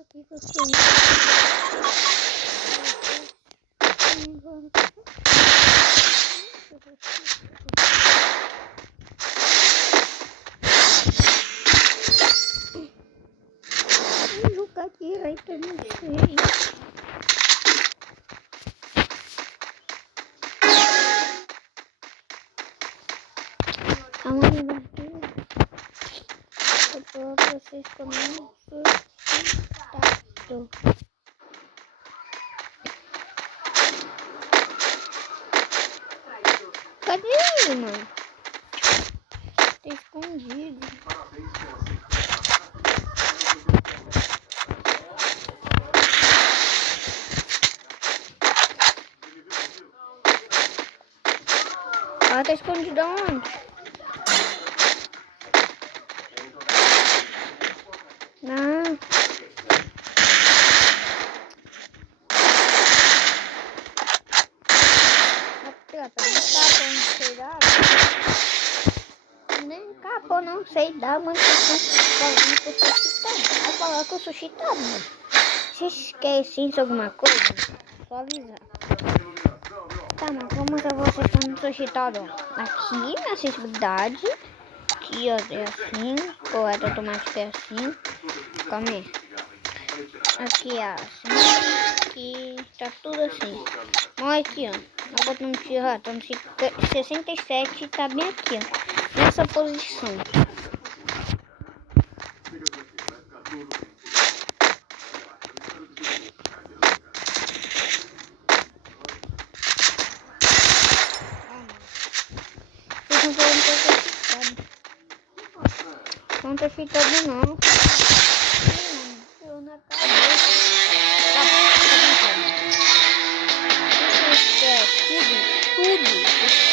aqui que eu tenho. Vou jogar direito, eu não sei. Amanhã vai ter. Eu tô pra vocês comerem suscitado. Cadê ele, mano? Tá escondido. Ela tá escondida onde? Não. Nem capô, não sei dar, mas falando que eu sou cheatado. Vai falar que eu sou cheatado, mano. Se esquecem de alguma coisa, só avisar. Tá, mas vou mostrar pra vocês que eu não sou cheatado. Aqui na acessibilidade. Aqui, ó, é assim. Coleta automática é assim. Calma aí. Aqui é assim. Aqui tá tudo assim. Olha aqui, ó. Nós botamos aqui, ó. Tá no 67, tá bem aqui, ó. Nessa posição. Vocês não falando que eu tô cheatado. Não tô cheatado, não. Eu na cabeça. Tá bom, tá brincando. Isso é tudo.